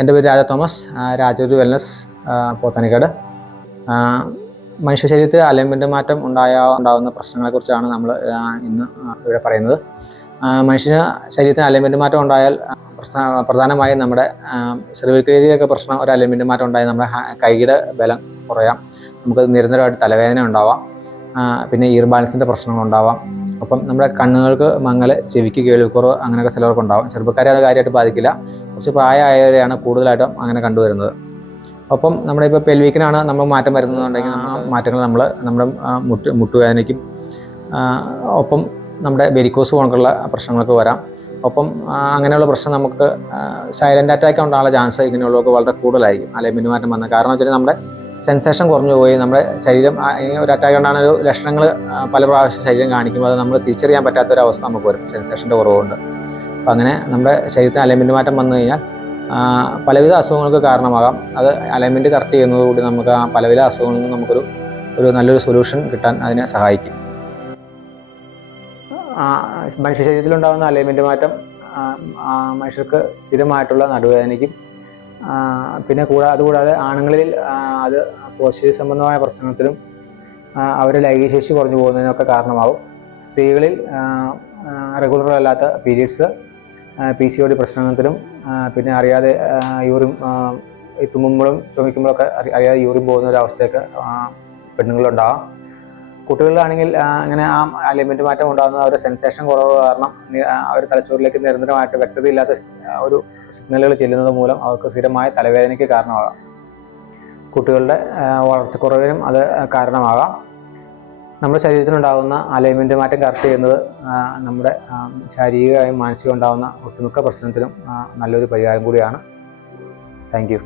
എൻ്റെ പേര് രാജ Thomas, രാജൊരു wellness, Pothanikkad. മനുഷ്യ ശരീരത്തിൽ അലൈൻമെൻറ്റ് മാറ്റം ഉണ്ടാകുന്ന പ്രശ്നങ്ങളെക്കുറിച്ചാണ് നമ്മൾ ഇന്ന് ഇവിടെ പറയുന്നത്. മനുഷ്യ ശരീരത്തിന് അലൈൻമെൻറ്റ് മാറ്റം ഉണ്ടായാൽ പ്രധാനമായും നമ്മുടെ സെർവിക്കലിയൊക്കെ പ്രശ്നം, ഒരു അലൈൻമെൻറ്റ് മാറ്റം ഉണ്ടായാൽ നമ്മുടെ കൈയുടെ ബലം കുറയാം, നമുക്ക് നിരന്തരമായിട്ട് തലവേദന ഉണ്ടാവാം, പിന്നെ ഇയർ ബാലൻസിൻ്റെ പ്രശ്നങ്ങളുണ്ടാവാം. അപ്പം നമ്മുടെ കണ്ണുകൾക്ക് മങ്ങൽ, ചെവിക്ക് കേൾവിക്കുറവ്, അങ്ങനെയൊക്കെ ചിലർക്ക് ഉണ്ടാവും. ചെറുപ്പക്കാരെ അത് കാര്യമായിട്ട് ബാധിക്കില്ല, കുറച്ച് പ്രായമായവരെയാണ് കൂടുതലായിട്ടും അങ്ങനെ കണ്ടുവരുന്നത്. ഒപ്പം നമ്മുടെ ഇപ്പോൾ പെൽവിക്കിനാണ് നമ്മൾ മാറ്റം വരുന്നതെന്നുണ്ടെങ്കിൽ ആ മാറ്റങ്ങൾ നമ്മുടെ മുട്ടുവേദനയ്ക്കും ഒപ്പം നമ്മുടെ വെരിക്കോസ് പോലുള്ള പ്രശ്നങ്ങൾക്ക് വരാം. ഒപ്പം അങ്ങനെയുള്ള പ്രശ്നം നമുക്ക് സൈലൻ്റ് അറ്റാക്ക് ഉണ്ടാകാനുള്ള ചാൻസ് ഇങ്ങനെയുള്ളവർക്ക് വളരെ കൂടുതലായിരിക്കും അലൈൻമെൻറ്റ് മാറ്റം വന്നത്. കാരണം വെച്ചാൽ നമ്മുടെ സെൻസേഷൻ കുറഞ്ഞു പോയി, നമ്മുടെ ശരീരം ഒരു അറ്റാക്ക് ഉണ്ടാകുന്ന ഒരു ലക്ഷണങ്ങൾ പല പ്രാവശ്യം ശരീരം കാണിക്കുമ്പോൾ അത് നമ്മൾ തിരിച്ചറിയാൻ പറ്റാത്തൊരവസ്ഥ നമുക്ക് വരും, സെൻസേഷൻ്റെ കുറവുകൊണ്ട്. അപ്പം അങ്ങനെ നമ്മുടെ ശരീരത്തിന് അലൈൻമെൻറ്റ് മാറ്റം വന്നു കഴിഞ്ഞാൽ പലവിധ അസുഖങ്ങൾക്ക് കാരണമാകാം. അത് അലൈൻമെൻറ്റ് കറക്റ്റ് ചെയ്യുന്നതോടുകൂടി നമുക്ക് ആ പലവിധ അസുഖങ്ങളിൽ നിന്ന് നമുക്കൊരു നല്ലൊരു സൊല്യൂഷൻ കിട്ടാൻ അതിനെ സഹായിക്കും. മനുഷ്യ ശരീരത്തിലുണ്ടാകുന്ന അലൈൻമെൻറ്റ് മാറ്റം മനുഷ്യർക്ക് സ്ഥിരമായിട്ടുള്ള നടുവേദനയ്ക്കും, പിന്നെ അതുകൂടാതെ ആണുങ്ങളിൽ അത് പോസ്റ്റീരിയർ സംബന്ധമായ പ്രശ്നത്തിലും അവരുടെ ലൈംഗികശേഷി കുറഞ്ഞു പോകുന്നതിനൊക്കെ കാരണമാകും. സ്ത്രീകളിൽ റെഗുലർ അല്ലാത്ത പീരീഡ്സ്, PCOD പ്രശ്നത്തിലും, പിന്നെ അറിയാതെ യൂറിൻ തുമ്മുമ്പോഴും ചുമയ്ക്കുമ്പോഴൊക്കെ അറിയാതെ യൂറിൻ പോകുന്ന ഒരു അവസ്ഥയൊക്കെ പെണ്ണുങ്ങളിലുണ്ടാകാം. കുട്ടികളിലാണെങ്കിൽ അങ്ങനെ ആ അലൈൻമെൻറ്റ് മാറ്റം ഉണ്ടാകുന്നത് അവരുടെ സെൻസേഷൻ കുറവ് കാരണം അവർ തലച്ചോറിലേക്ക് നിരന്തരമായിട്ട് വ്യക്തതയില്ലാത്ത ഒരു സിഗ്നലുകൾ ചെല്ലുന്നത് മൂലം അവർക്ക് സ്ഥിരമായ തലവേദനയ്ക്ക് കാരണമാകാം. കുട്ടികളുടെ വളർച്ചക്കുറവിനും അത് കാരണമാകാം. നമ്മുടെ ശരീരത്തിനുണ്ടാകുന്ന അലൈൻമെൻറ്റ് മാറ്റം കറക്റ്റ് ചെയ്യുന്നത് നമ്മുടെ ശാരീരികമായും മാനസികവും ഉണ്ടാകുന്ന ഒട്ടുമിക്ക പ്രശ്നത്തിനും നല്ലൊരു പരിഹാരം കൂടിയാണ്. Thank you.